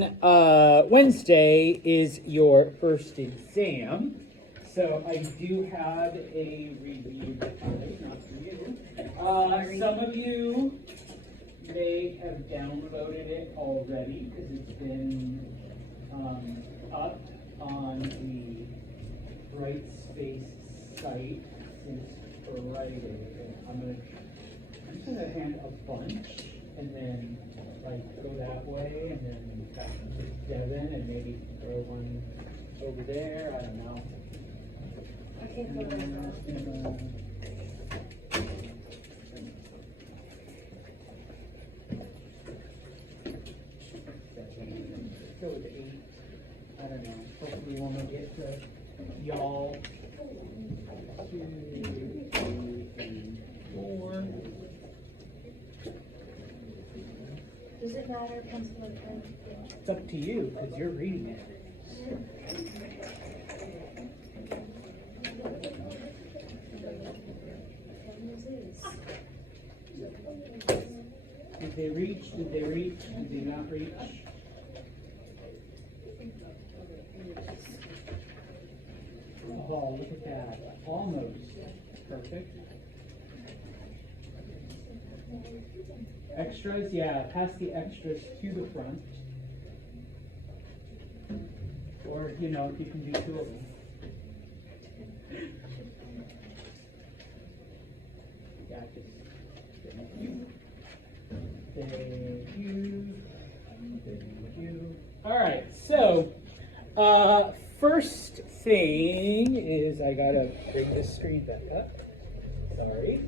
Wednesday is your first exam, so I do have a review guide, not for you. Some of you may have downloaded it already because it's been up on the Brightspace site since Friday. I'm just gonna hand a bunch and then like go that way and then back to Devin and maybe throw one over there. I don't know. I can't go very fast. Go with the 8. I don't know. Hopefully when we get to y'all. 2, 3, 4. Does it matter, pencil or pen? It's up to you because you're reading it. Did they reach? Did they reach? Did they not reach? Oh, look at that. Almost. Perfect. Extras, yeah, pass the extras to the front. Or, you know, you can do 2 of them. Yeah, just thank you. Thank you. Thank you. All right, so first thing is I gotta bring this screen back up. Sorry.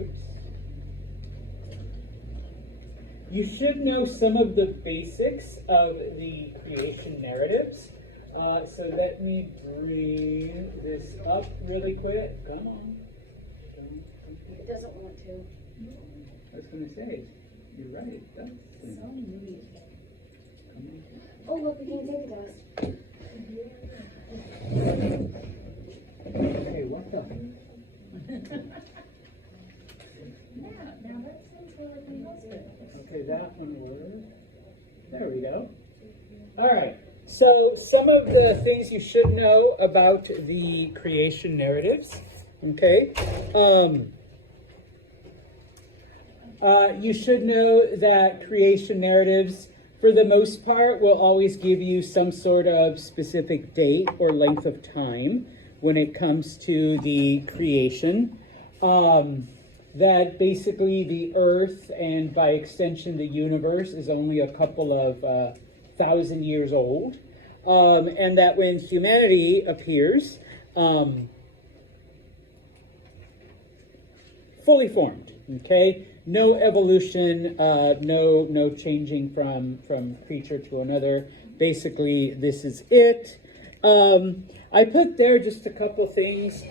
Oops. You should know some of the basics of the creation narratives. So let me bring this up really quick. Come on. It doesn't want to. I was going to say, you're right, it does. So neat. Oh, look, we can take a test. Hey, what the? Yeah, now that sounds really nice. Okay, that one was. There we go. All right. So some of the things you should know about the creation narratives. Okay. You should know that creation narratives, for the most part, will always give you some sort of specific date or length of time when it comes to the creation. That basically the earth and by extension the universe is only a couple of 1,000 years old. And that when humanity appears, fully formed, okay? No evolution, no changing from creature to another. Basically, this is it. I put there just a couple things.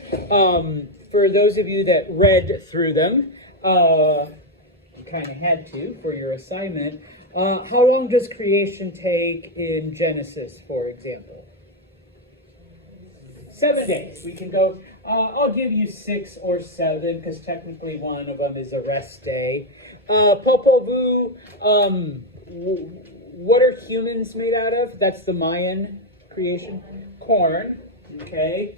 For those of you that read through them, you kind of had to for your assignment. How long does creation take in Genesis, for example? 7 days. We can go, I'll give you 6 or 7, because technically one of them is a rest day. Popol Vuh, what are humans made out of? That's the Mayan creation. Corn, okay.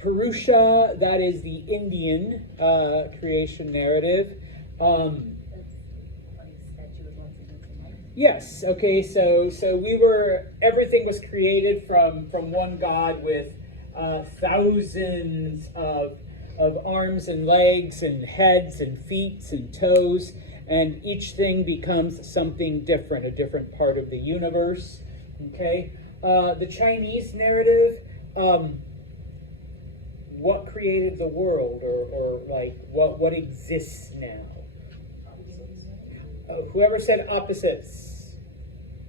Purusha, that is the Indian creation narrative. Yes, okay, so everything was created from one God with thousands of arms and legs and heads and feet and toes, and each thing becomes something different, a different part of the universe, okay? The Chinese narrative, what created the world, or like what exists now? Whoever said opposites?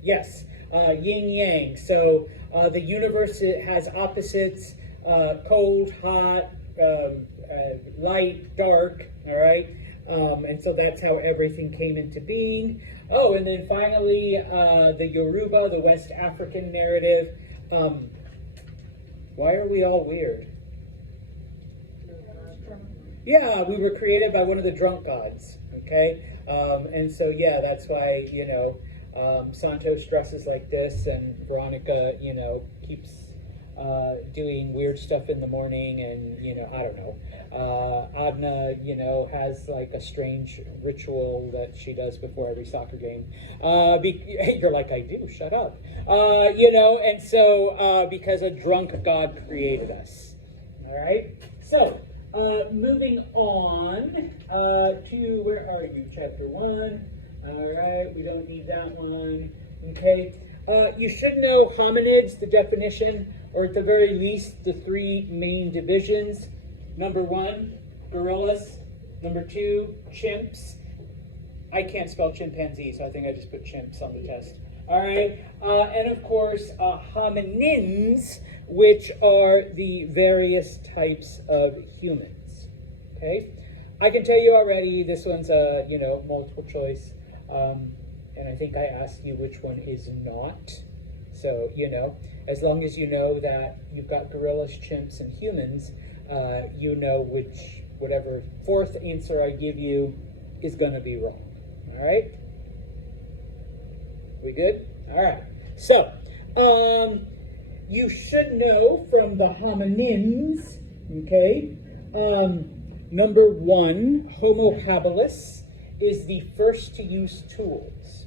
Yes, yin yang. So the universe has opposites: cold, hot, light, dark. All right, and so that's how everything came into being. Oh, and then finally, the Yoruba, the West African narrative. Why are we all weird? Yeah, we were created by one of the drunk gods, okay? And so, yeah, that's why, Santos dresses like this, and Veronica, keeps doing weird stuff in the morning, and, I don't know. Adna, has like a strange ritual that she does before every soccer game. You're like, I do, shut up. And so, because a drunk God created us. All right? So, moving on to, where are you? Chapter 1. All right, we don't need that one. Okay. You should know hominids, the definition, or at the very least, the 3 main divisions. Number 1, gorillas. Number 2, chimps. I can't spell chimpanzee, so I think I just put chimps on the test. All right. And of course, hominins, which are the various types of humans. Okay. I can tell you already, this one's a, multiple choice. And I think I asked you which one is not. So, as long as you know that you've got gorillas, chimps, and humans, whatever 4th answer I give you is going to be wrong. All right? We good? All right. So, you should know from the hominins, okay, number 1, Homo habilis, is the first to use tools,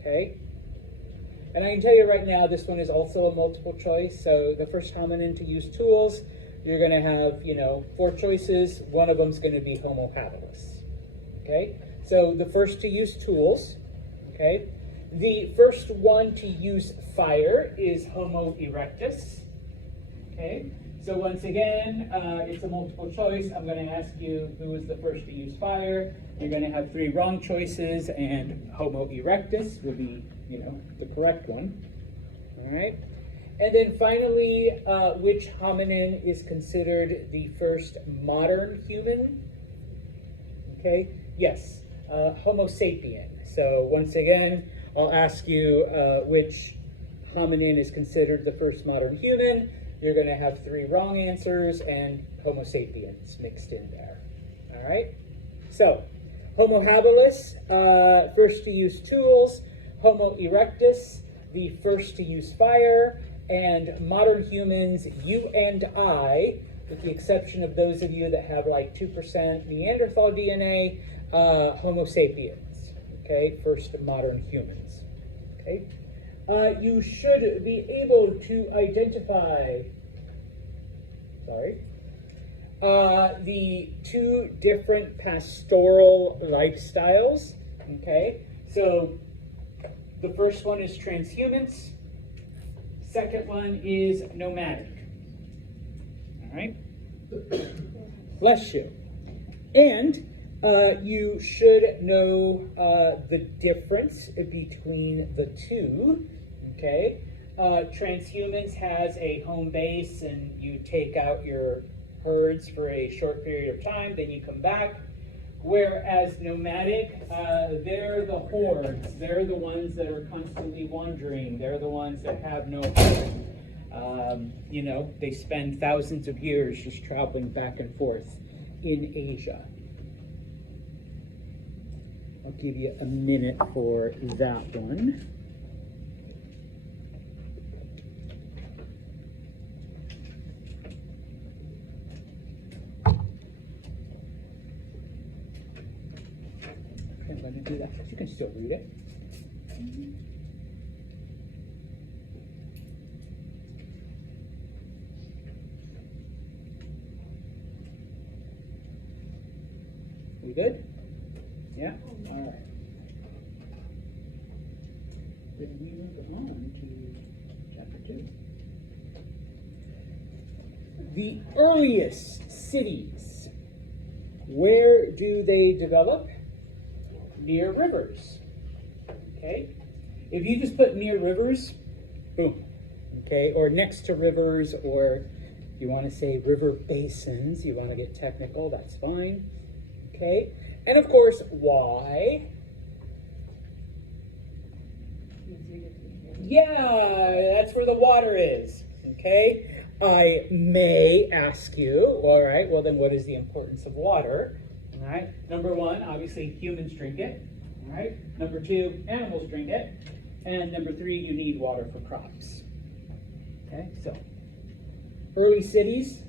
okay? And I can tell you right now, this one is also a multiple choice. So the first hominin to use tools, you're going to have, 4 choices. One of them is going to be Homo habilis, okay? So the first to use tools, okay? The first one to use fire is Homo erectus, okay? So once again, it's a multiple choice. I'm going to ask you who was the first to use fire. You're going to have 3 wrong choices, and Homo erectus will be, the correct one. All right. And then finally, which hominin is considered the first modern human? Okay. Yes, Homo sapien. So once again, I'll ask you which hominin is considered the first modern human. You're going to have 3 wrong answers and Homo sapiens mixed in there. All right? So, Homo habilis, first to use tools. Homo erectus, the first to use fire. And modern humans, you and I, with the exception of those of you that have like 2% Neanderthal DNA, Homo sapiens. Okay? First modern humans. Okay? You should be able to identify, the 2 different pastoral lifestyles, okay? So the first one is transhumance, second one is nomadic, all right? Bless you. And you should know the difference between the 2, okay? Transhumance has a home base, and you take out your herds for a short period of time, then you come back. Whereas nomadic, they're the hordes. They're the ones that are constantly wandering. They're the ones that have no home. They spend thousands of years just traveling back and forth in Asia. I'll give you a minute for that one. Okay, let me do that. You can still read it. We good? Yeah? All right. Then we move on to chapter 2. The earliest cities, where do they develop? Near rivers. Okay? If you just put near rivers, boom. Okay? Or next to rivers, or you want to say river basins, you want to get technical, that's fine. Okay? And of course, why? Yeah, that's where the water is. Okay? I may ask you, all right, well then what is the importance of water? All right. Number 1, obviously humans drink it. All right. Number 2, animals drink it. And number 3, you need water for crops. Okay, so early cities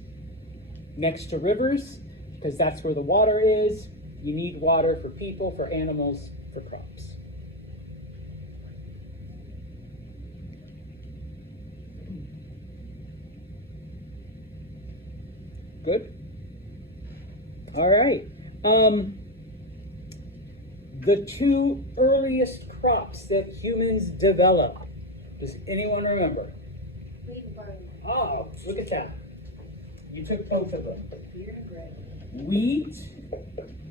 next to rivers, because that's where the water is. You need water for people, for animals, for crops. Good? All right. The 2 earliest crops that humans developed. Does anyone remember? Wheat and barley. Oh, look at that. You took both of them. Beer and bread. Wheat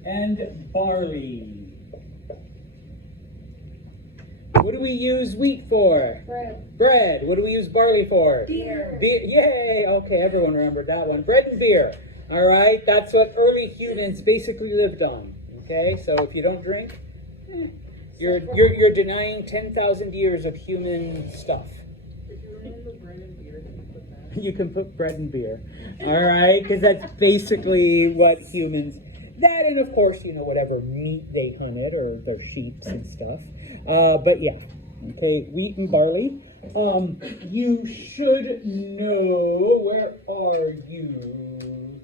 and barley. What do we use wheat for? Bread. Bread. What do we use barley for? Beer. Beer. Yay! Okay, everyone remembered that one. Bread and beer. All right, that's what early humans basically lived on. Okay, so if you don't drink, you're denying 10,000 years of human stuff. You can put bread and beer. All right, because that's basically what humans. That and of course, whatever meat they hunted or their sheep and stuff. But yeah, okay, wheat and barley. You should know, where are you?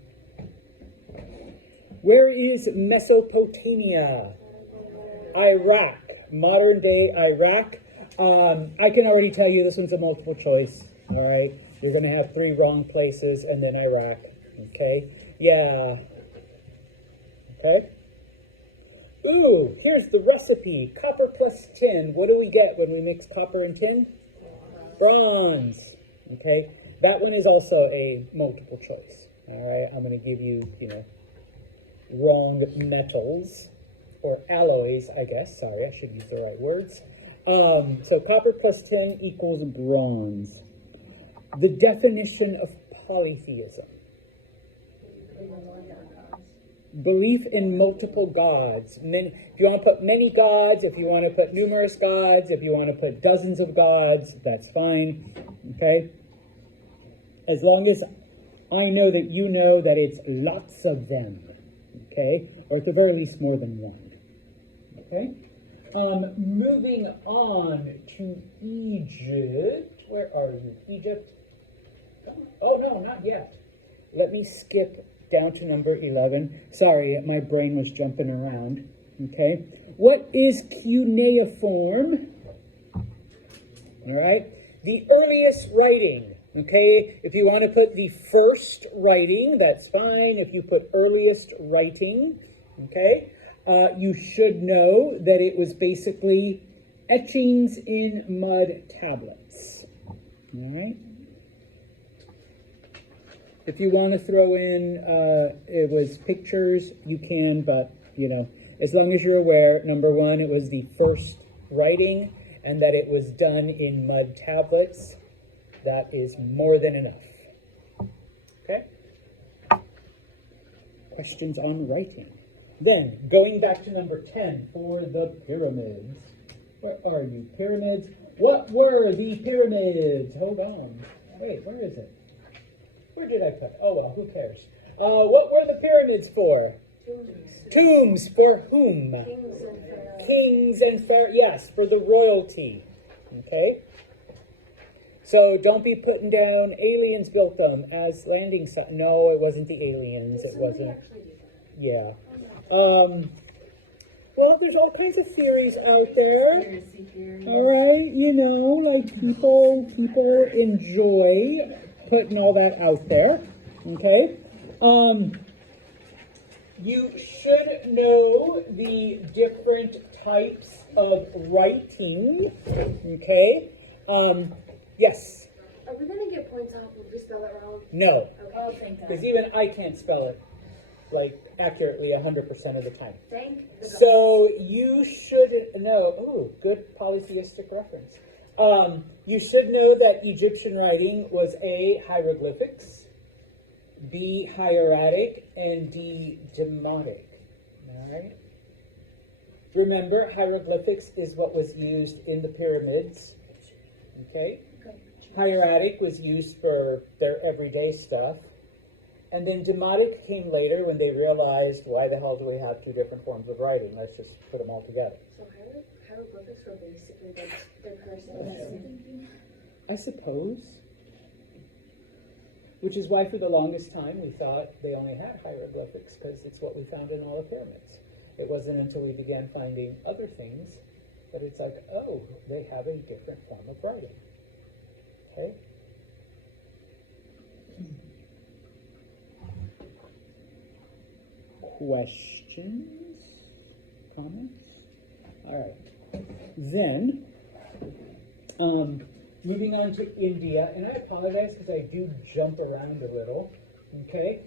Where is Mesopotamia? Iraq, modern day Iraq. I can already tell you this one's a multiple choice. All right, you're going to have 3 wrong places and then Iraq. Okay, yeah. Okay. Ooh, here's the recipe. Copper plus tin. What do we get when we mix copper and tin? Bronze. Okay, that one is also a multiple choice. All right, I'm going to give you, wrong metals or alloys, I guess. Sorry, I should use the right words. So copper plus tin equals bronze. The definition of polytheism. Belief in multiple gods. If you want to put many gods, if you want to put numerous gods, if you want to put dozens of gods, that's fine. Okay? As long as I know that you know that it's lots of them. Okay? Or at the very least more than one. Okay? Moving on to Egypt. Where are you? Egypt? Oh, no, not yet. Let me skip down to number 11. Sorry, my brain was jumping around. Okay. What is cuneiform? All right. The earliest writing. Okay. If you want to put the first writing, that's fine. If you put earliest writing, okay, you should know that it was basically etchings in mud tablets. All right. If you want to throw in, it was pictures, you can, but, as long as you're aware, number 1, it was the first writing, and that it was done in mud tablets. That is more than enough. Okay? Questions on writing. Then, going back to number 10 for the pyramids. Where are you? Pyramids. What were the pyramids? Hold on. Wait, where is it? Where did I put it? Oh, well, who cares? What were the pyramids for? Tombs. Tombs for whom? Kings and pharaohs. Kings and pharaohs. Yes, for the royalty. Okay? So don't be putting down aliens built them as landing sites. No, it wasn't the aliens. It wasn't. Actually do that? Yeah. Well, there's all kinds of theories out there. All right, like people enjoy putting all that out there. Okay. You should know the different types of writing. Okay. Yes. Are we going to get points off if we spell it wrong? No. Okay. Thank God. Because even I can't spell it accurately 100% of the time. Thank the God. So you should know. Oh, good polytheistic reference. You should know that Egyptian writing was A, hieroglyphics, B, hieratic, and D, demotic. All right. Remember, hieroglyphics is what was used in the pyramids. Okay. Hieratic was used for their everyday stuff. And then demotic came later when they realized, why the hell do we have 2 different forms of writing? Let's just put them all together. So hieroglyphics were basically their person. I suppose. Which is why for the longest time we thought they only had hieroglyphics, because it's what we found in all the pyramids. It wasn't until we began finding other things that it's like, oh, they have a different form of writing. Okay? Questions? Comments? All right. Then, moving on to India, and I apologize because I do jump around a little. Okay?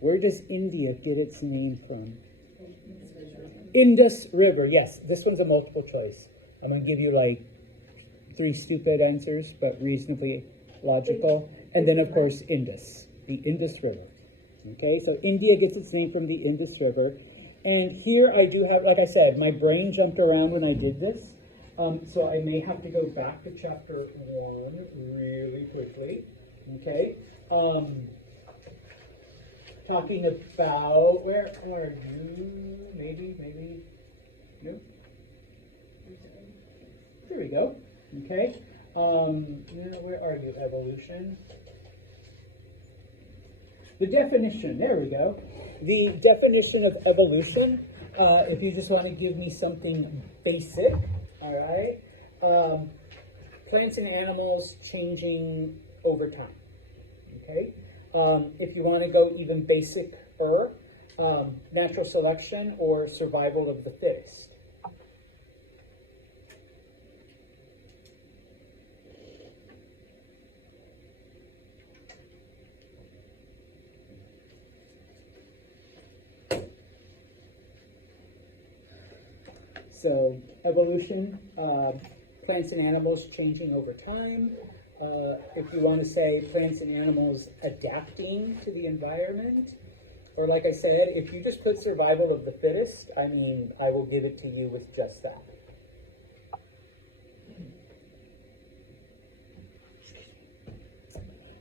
Where does India get its name from? Indus River, yes. This one's a multiple choice. I'm going to give you like 3 stupid answers, but reasonably logical. And then, of course, Indus, the Indus River. Okay, so India gets its name from the Indus River. And here I do have, like I said, my brain jumped around when I did this. So I may have to go back to chapter 1 really quickly. Okay. Talking about, where are you? Maybe, no? There we go. Okay. Now where are you? Evolution. The definition, there we go. The definition of evolution, if you just want to give me something basic, all right? Plants and animals changing over time, okay? If you want to go even basic-er, natural selection or survival of the fittest. So evolution, plants and animals changing over time. If you want to say plants and animals adapting to the environment, or like I said, if you just put survival of the fittest, I mean, I will give it to you with just that.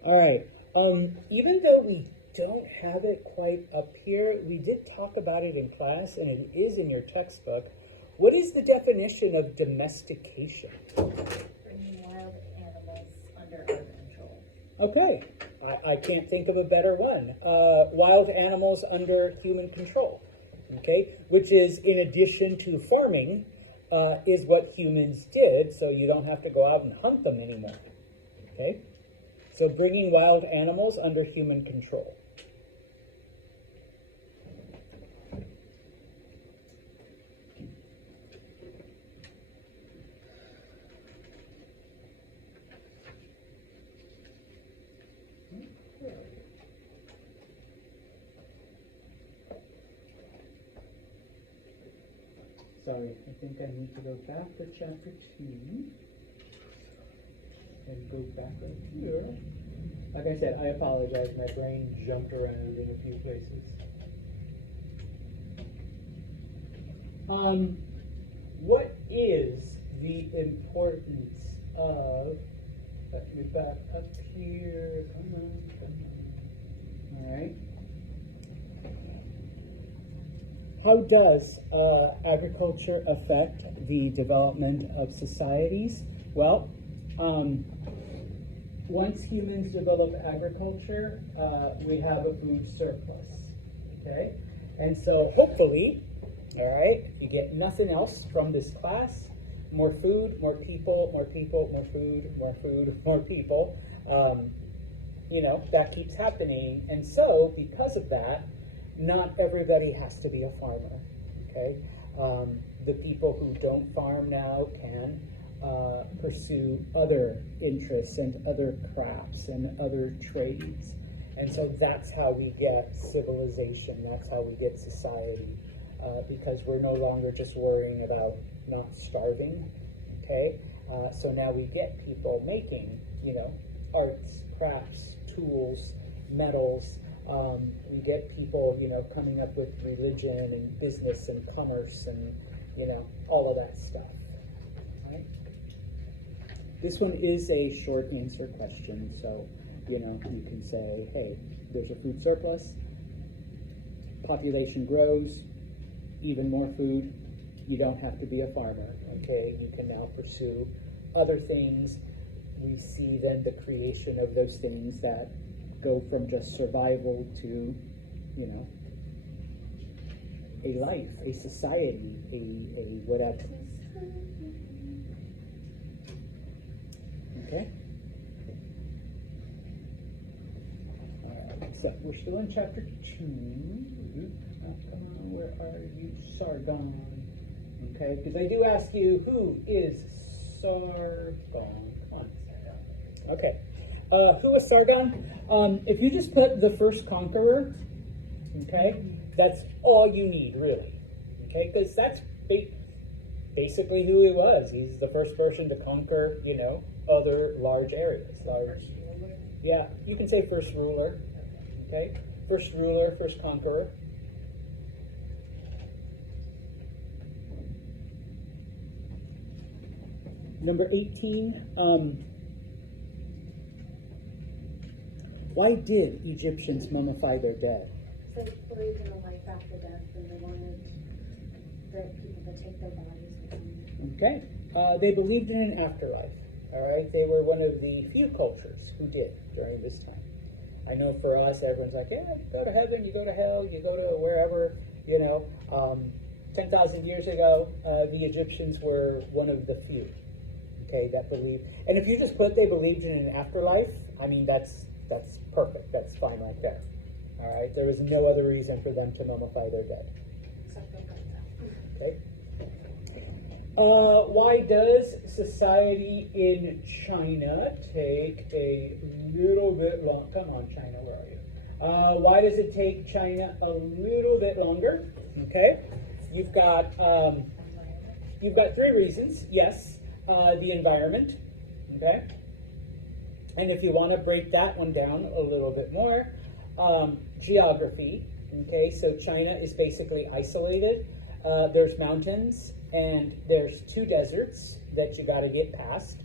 All right. Even though we don't have it quite up here, we did talk about it in class, and it is in your textbook. What is the definition of domestication? Bringing wild animals under our control. Okay, I can't think of a better one. Wild animals under human control. Okay, which is in addition to farming, is what humans did, so you don't have to go out and hunt them anymore. Okay, so bringing wild animals under human control. Sorry, I think I need to go back to chapter 2 and go back right here. Like I said, I apologize, my brain jumped around in a few places. What is the importance of, let me back up here, come on. All right. How does agriculture affect the development of societies? Well, once humans develop agriculture, we have a food surplus, okay? And so hopefully, all right, if you get nothing else from this class, more food, more people, more people, more food, more food, more people, you know, that keeps happening. And so because of that, not everybody has to be a farmer, okay? The people who don't farm now can pursue other interests and other crafts and other trades. And so that's how we get civilization, that's how we get society, because we're no longer just worrying about not starving, okay? So now we get people making, you know, arts, crafts, tools, metals. We get people, you know, coming up with religion and business and commerce and, you know, all of that stuff. Right? This one is a short answer question, so, you know, you can say, hey, there's a food surplus, population grows, even more food. You don't have to be a farmer, okay? You can now pursue other things. We see then the creation of those things that go from just survival to, you know, a life, a society, a whatever. Okay? Alright, so we're still in chapter 2. Come on, where are you? Sargon. Okay, because I do ask you, who is Sargon? Come on. Okay. Who is Sargon? If you just put the first conqueror, okay, that's all you need, really. Okay, because that's basically who he was. He's the first person to conquer, you know, other large areas. Yeah, you can say first ruler. Okay, first ruler, first conqueror. Number 18. Why did Egyptians mummify their dead? So they believed in a life after death, and they wanted the people to take their bodies with them. Okay. They believed in an afterlife. All right. They were one of the few cultures who did during this time. I know for us, everyone's like, yeah, you go to heaven, you go to hell, you go to wherever, you know. 10,000 years ago, the Egyptians were one of the few, okay, that believed. And if you just put they believed in an afterlife, I mean, that's perfect. That's fine right there. All right. There was no other reason for them to mummify their dead. Okay. Why does society in China take a little bit long? Come on, China, where are you? Why does it take China a little bit longer? Okay, you've got 3 reasons. Yes, the environment. Okay, and if you want to break that one down a little bit more, geography. Okay, so China is basically isolated. There's mountains and there's 2 deserts that you got to get past.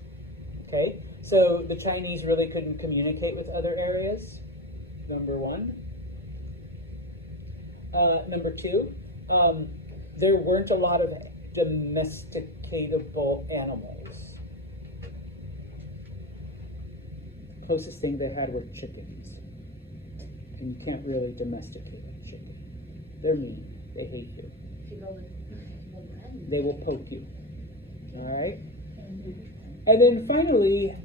Okay, so the Chinese really couldn't communicate with other areas. Number 1. Number 2, there weren't a lot of domesticatable animals. Closest thing they had were chickens. And you can't really domesticate a chicken. They're mean. They hate you. If you go with They will poke you. All right? And then finally,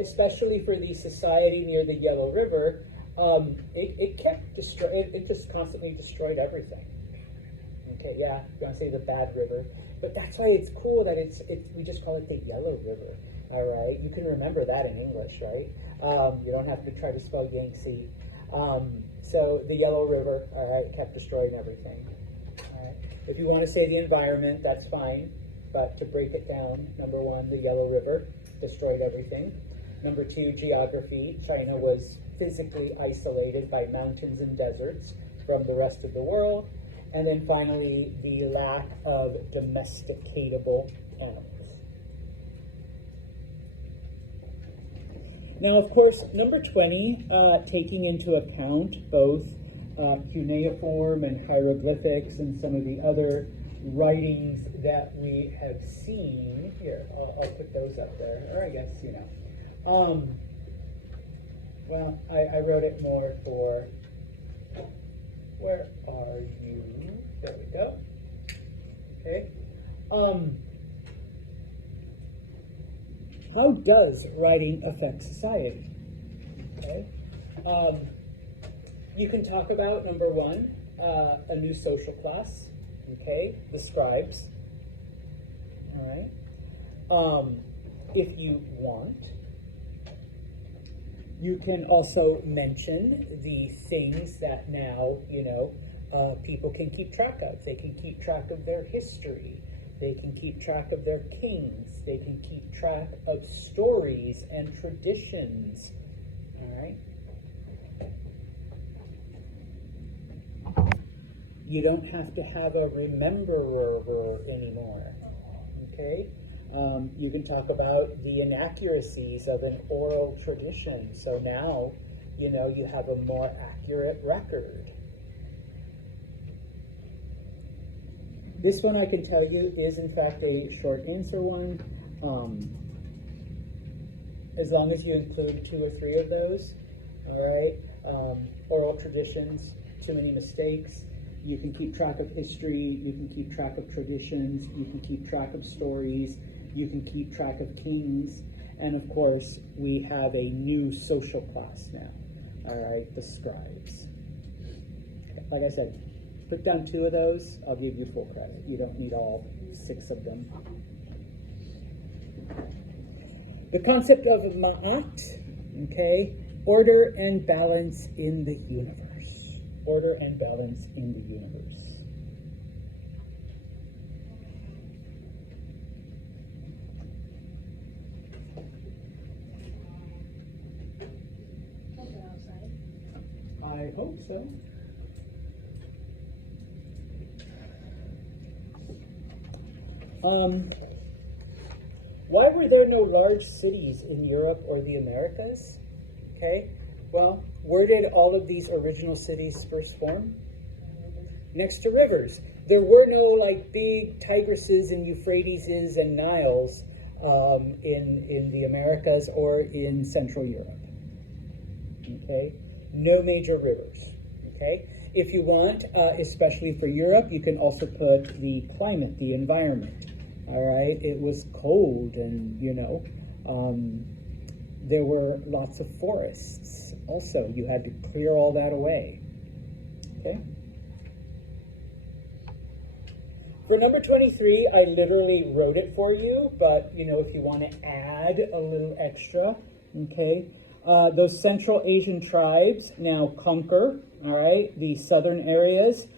especially for the society near the Yellow River, it just constantly destroyed everything. Okay, yeah, you want to say the bad river. But that's why it's cool that we just call it the Yellow River. All right? You can remember that in English, right? You don't have to try to spell Yangtze. So the Yellow River, all right, kept destroying everything. All right. If you want to say the environment, that's fine. But to break it down, number 1, the Yellow River destroyed everything. Number 2, geography. China was physically isolated by mountains and deserts from the rest of the world. And then finally, the lack of domesticatable animals. Now, of course, number 20, taking into account both cuneiform and hieroglyphics and some of the other writings that we have seen. Here, I'll put those up there, or I guess, you know. Well, I wrote it more for, where are you? There we go. Okay. How does writing affect society? Okay. You can talk about, number 1, a new social class. Okay, the scribes. All right. If you want, you can also mention the things that now, you know, people can keep track of. They can keep track of their history. They can keep track of their kings. They can keep track of stories and traditions. All right. You don't have to have a rememberer anymore. Okay. You can talk about the inaccuracies of an oral tradition. So now, you know, you have a more accurate record. This one I can tell you is in fact a short answer one. As long as you include 2 or 3 of those, all right? Oral traditions, too many mistakes. You can keep track of history, you can keep track of traditions, you can keep track of stories, you can keep track of kings, and of course, we have a new social class now, all right, the scribes. Like I said, put down 2 of those, I'll give you full credit. You don't need all 6 of them. The concept of ma'at, okay, order and balance in the universe. Order and balance in the universe. Hold it outside. I hope so. Why were there no large cities in Europe or the Americas? Okay, well, where did all of these original cities first form? Next to rivers. There were no like big Tigrises and Euphrateses and Niles in the Americas or in Central Europe. Okay, no major rivers. Okay, if you want, especially for Europe, you can also put the climate, the environment. All right, it was cold, and there were lots of forests. Also, you had to clear all that away. Okay. For number 23, I literally wrote it for you, but if you want to add a little extra, okay. Those Central Asian tribes now conquer, all right, the southern areas.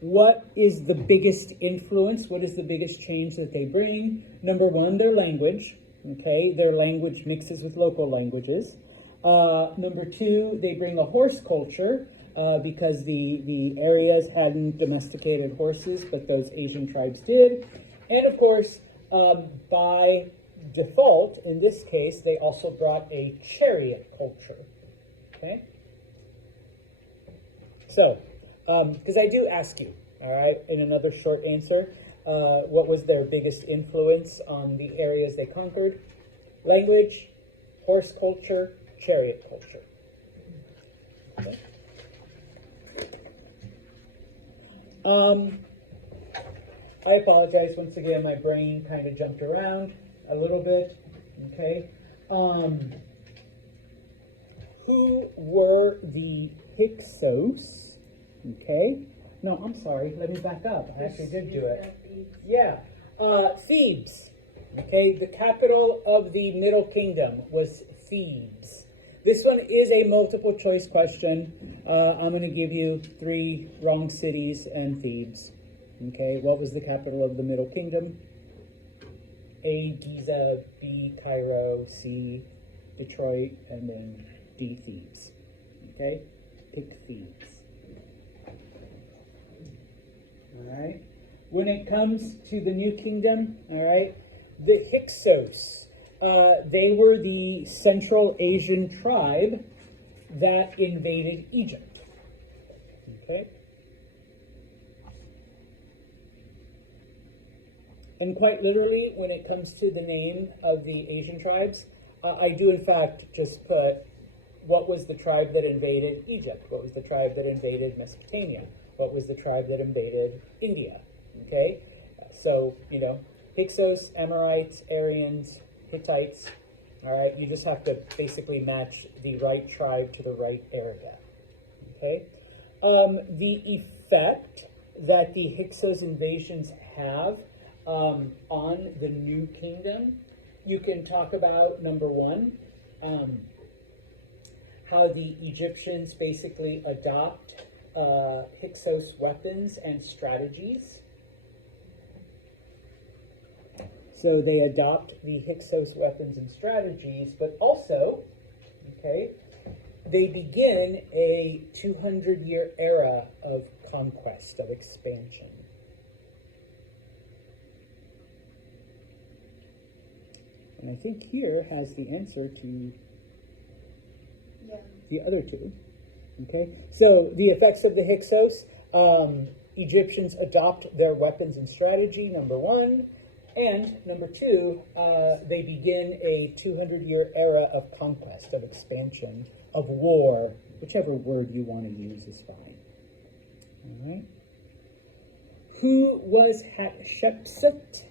What is the biggest influence? What is the biggest change that they bring? Number 1, their language. Okay, their language mixes with local languages. Number 2, they bring a horse culture because the areas hadn't domesticated horses, but those Asian tribes did. And of course, by default, in this case, they also brought a chariot culture. Okay? So, because I do ask you, all right, in another short answer, what was their biggest influence on the areas they conquered? Language, horse culture, chariot culture. Okay. I apologize once again, my brain kind of jumped around a little bit. Okay. Who were the Hyksos? Okay. No, I'm sorry. Let me back up. I actually did do it. Yeah. Thebes. Okay. The capital of the Middle Kingdom was Thebes. This one is a multiple choice question. I'm going to give you 3 wrong cities and Thebes. Okay. What was the capital of the Middle Kingdom? A, Giza, B, Cairo, C, Detroit, and then D, Thebes. Okay. Pick Thebes. All right. When it comes to the New Kingdom, all right, the Hyksos, they were the Central Asian tribe that invaded Egypt. Okay. And quite literally, when it comes to the name of the Asian tribes, I do in fact just put what was the tribe that invaded Egypt? What was the tribe that invaded Mesopotamia? What was the tribe that invaded India? Okay, so, Hyksos, Amorites, Aryans, Hittites, all right, you just have to basically match the right tribe to the right area, okay? The effect that the Hyksos invasions have on the New Kingdom, you can talk about, number 1, how the Egyptians basically adopt Hyksos weapons and strategies. So they adopt the Hyksos weapons and strategies, but also, okay, they begin a 200-year era of conquest, of expansion. And I think here has the answer to the other 2. Okay, so the effects of the Hyksos, Egyptians adopt their weapons and strategy, number one. And number two, they begin a 200-year era of conquest, of expansion, of war, whichever word you want to use is fine. All right. Who was Hatshepsut?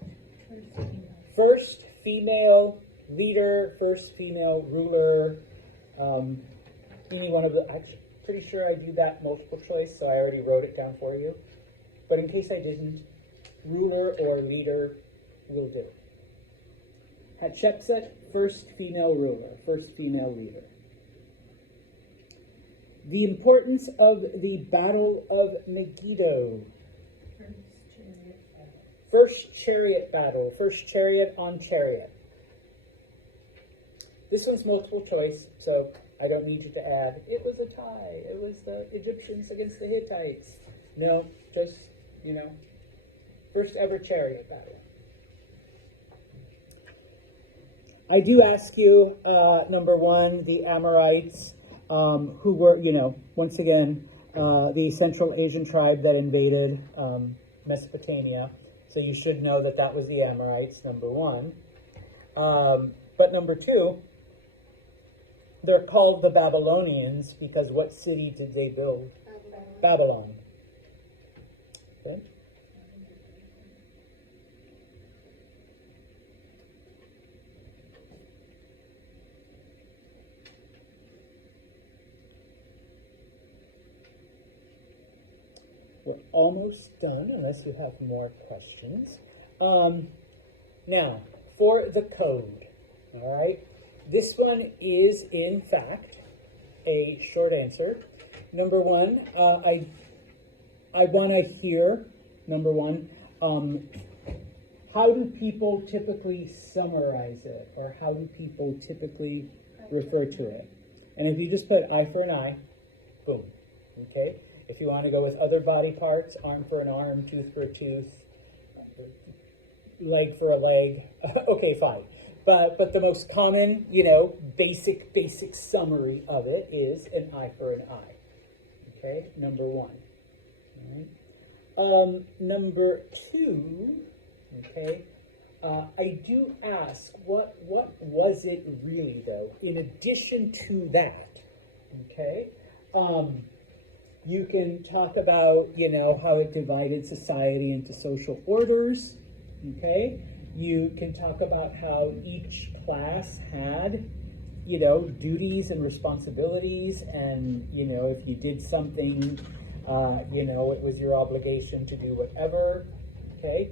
First female leader, first female ruler. Any one of the, I'm pretty sure I do that multiple choice, so I already wrote it down for you. But in case I didn't, ruler or leader will do. Hatshepsut, first female ruler, first female leader. The importance of the Battle of Megiddo. First chariot battle, first chariot on chariot. This one's multiple choice, so I don't need you to add. It was a tie. It was the Egyptians against the Hittites. No, just, first ever chariot battle. I do ask you, number one, the Amorites, who were, once again, the Central Asian tribe that invaded Mesopotamia. So you should know that that was the Amorites, number one. But number two, they're called the Babylonians because what city did they build? Babylon. Okay. We're almost done, unless you have more questions. Now, for the code, all right? This one is, in fact, a short answer. Number one, I want to hear, number one, how do people typically summarize it? Or how do people typically refer to it? And if you just put eye for an eye, boom, okay? If you want to go with other body parts, arm for an arm, tooth for a tooth, leg for a leg, okay, fine. But the most common, basic summary of it is an eye for an eye. Okay, number one. All right. Number two, okay, I do ask, what was it really, though? In addition to that, okay, you can talk about, how it divided society into social orders, okay? You can talk about how each class had, duties and responsibilities, and, if you did something, it was your obligation to do whatever, okay?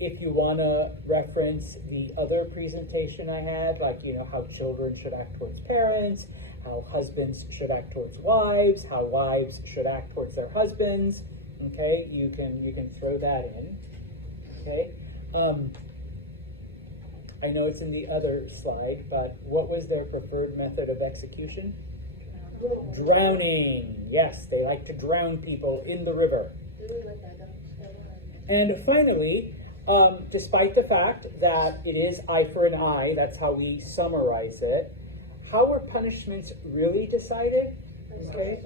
If you want to reference the other presentation I had, like, how children should act towards parents, how husbands should act towards wives, how wives should act towards their husbands, okay? You can throw that in, okay? I know it's in the other slide, but what was their preferred method of execution? Drowning. Yes, they like to drown people in the river. And finally, despite the fact that it is eye for an eye, that's how we summarize it, how were punishments really decided? Okay.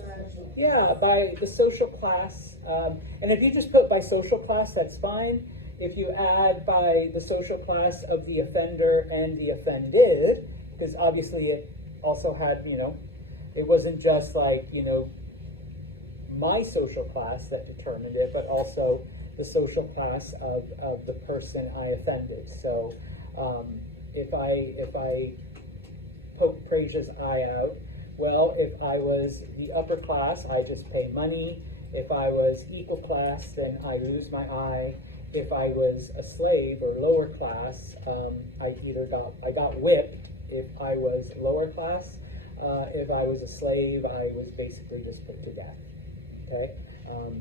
Yeah, by the social class. And if you just put by social class, that's fine. If you add by the social class of the offender and the offended, because obviously it also had, it wasn't just like, my social class that determined it, but also the social class of the person I offended. So if I poke Prasia's eye out, well, if I was the upper class, I just pay money. If I was equal class, then I lose my eye. If I was a slave or lower class, I got whipped. If I was lower class, if I was a slave, I was basically just put to death. Okay,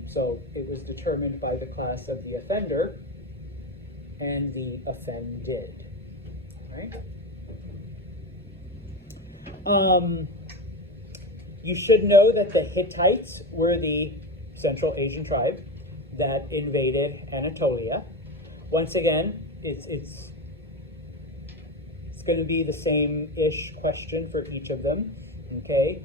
so it was determined by the class of the offender and the offended. All right. You should know that the Hittites were the Central Asian tribe that invaded Anatolia. Once again, it's going to be the same-ish question for each of them. Okay,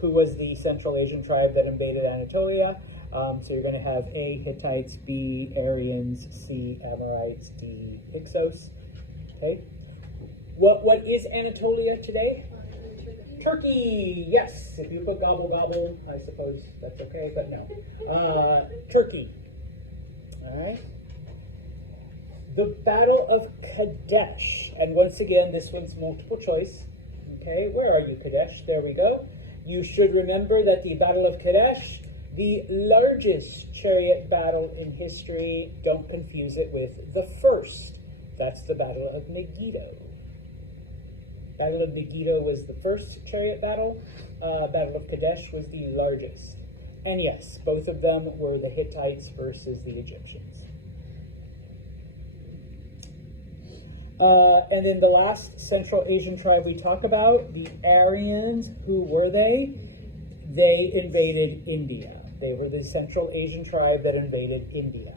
who was the Central Asian tribe that invaded Anatolia? So you're going to have A, Hittites, B, Aryans, C, Amorites, D, Hyksos. Okay. What is Anatolia today? Turkey. Yes. If you put gobble gobble, I suppose that's okay, but no. Turkey. All right. The Battle of Kadesh, and once again, this one's multiple choice. Okay, where are you, Kadesh? There we go. You should remember that the Battle of Kadesh, the largest chariot battle in history, don't confuse it with the first. That's the Battle of Megiddo. Battle of Megiddo was the first chariot battle. Battle of Kadesh was the largest. And yes, both of them were the Hittites versus the Egyptians. And then the last Central Asian tribe we talk about, the Aryans, who were they? They invaded India. They were the Central Asian tribe that invaded India.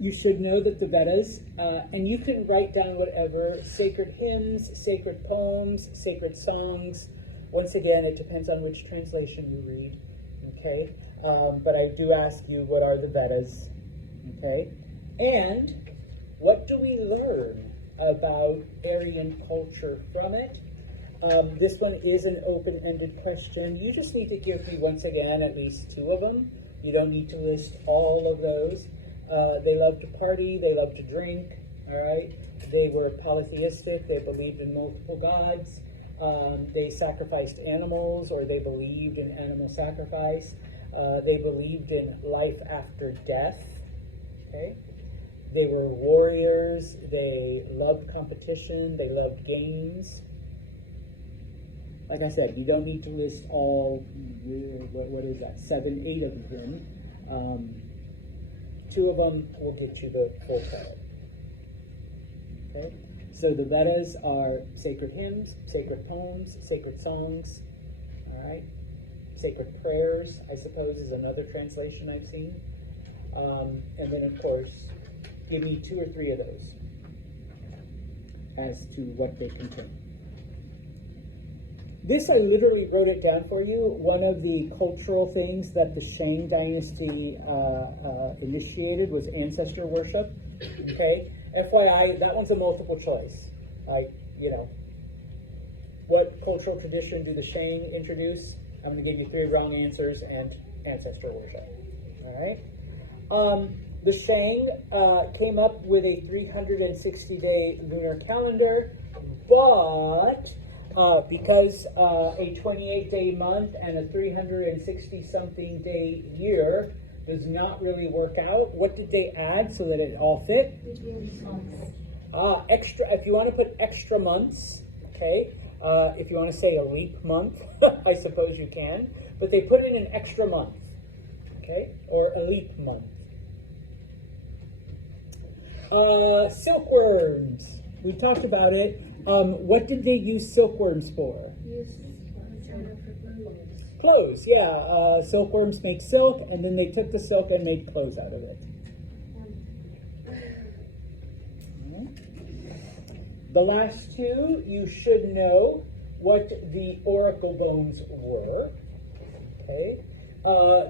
You should know that the Vedas, and you can write down whatever, sacred hymns, sacred poems, sacred songs. Once again, it depends on which translation you read, okay? But I do ask you, what are the Vedas, okay? And what do we learn about Aryan culture from it? This one is an open-ended question. You just need to give me, once again, at least 2 of them. You don't need to list all of those. They loved to party, they loved to drink, all right? They were polytheistic, they believed in multiple gods. They sacrificed animals, or they believed in animal sacrifice. They believed in life after death, okay? They were warriors, they loved competition, they loved games. Like I said, you don't need to list all, what is that, 7, 8 of them. 2 of them will get you the full credit. Okay? So the Vedas are sacred hymns, sacred poems, sacred songs, all right? Sacred prayers, I suppose, is another translation I've seen. And then, of course, give me 2 or 3 of those as to what they contain. This, I literally wrote it down for you. One of the cultural things that the Shang dynasty initiated was ancestor worship. Okay? FYI, that one's a multiple choice. Like, you know, what cultural tradition do the Shang introduce? I'm going to give you 3 wrong answers and ancestor worship. All right? The Shang came up with a 360-day lunar calendar, but because a 28-day month and a 360-something day year does not really work out, what did they add so that it all fit? Extra. If you want to put extra months, okay. If you want to say a leap month, I suppose you can. But they put in an extra month, okay, or a leap month. Silkworms. We talked about it. What did they use silkworms for? Clothes, yeah. Silkworms make silk, and then they took the silk and made clothes out of it. The last 2, you should know what the oracle bones were. Okay.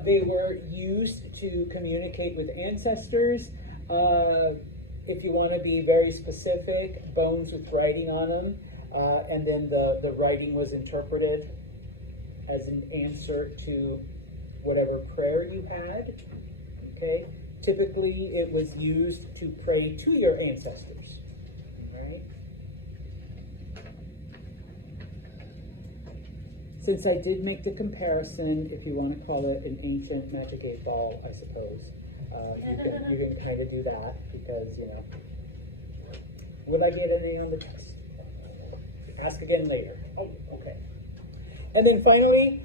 They were used to communicate with ancestors. If you want to be very specific, bones with writing on them, and then the writing was interpreted as an answer to whatever prayer you had, okay? Typically, it was used to pray to your ancestors, right? Since I did make the comparison, if you want to call it an ancient magic 8-ball, I suppose, you can kind of do that, because, you know, will I get anything on the test? Ask again later. Oh, okay. And then finally,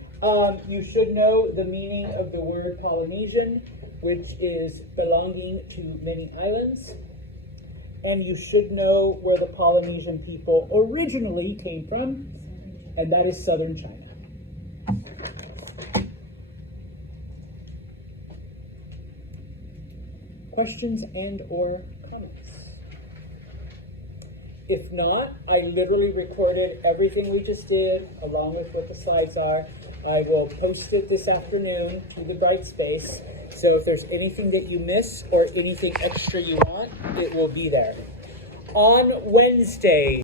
you should know the meaning of the word Polynesian, which is belonging to many islands. And you should know where the Polynesian people originally came from, and that is southern China. questions and or comments? If not, I literally recorded everything we just did along with what the slides are. I will post it this afternoon to the Brightspace. So if there's anything that you miss or anything extra you want, it will be there. On Wednesday,